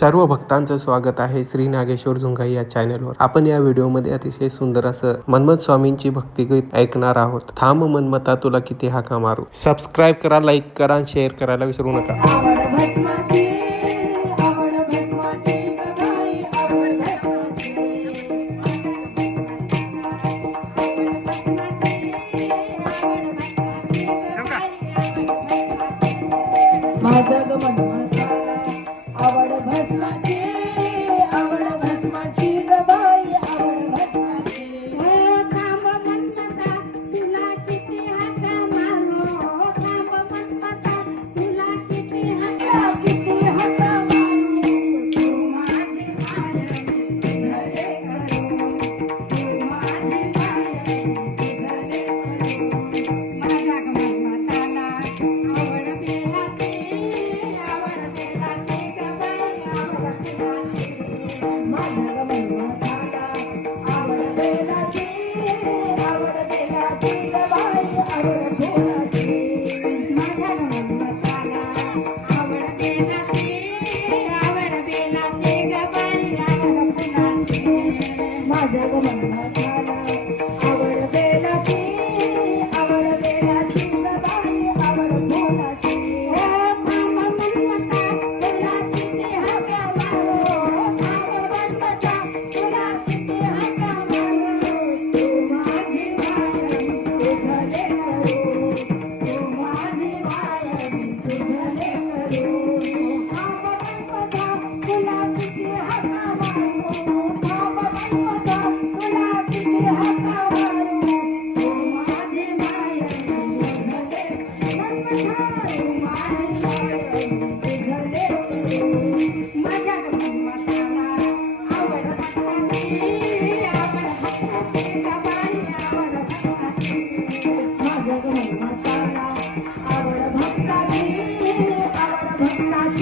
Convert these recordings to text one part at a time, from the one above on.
सर्व भक्तांचं स्वागत आहे श्री नागेश्वर झुंगाई या चॅनलवर आपण या व्हिडिओमध्ये अतिशय सुंदर असं मनमत स्वामींची भक्तिगीत ऐकणार आहोत. थांब मनमता तुला किती हाका मारू. सबस्क्राईब करा लाईक करा आणि शेअर करायला विसरू नका. माझा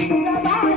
Bye-bye.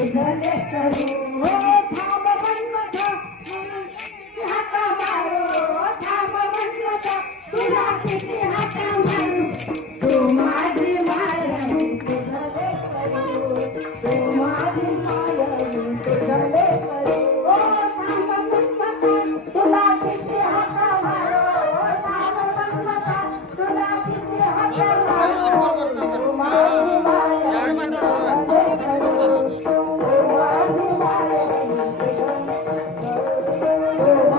దిగలెక్కరు Oh.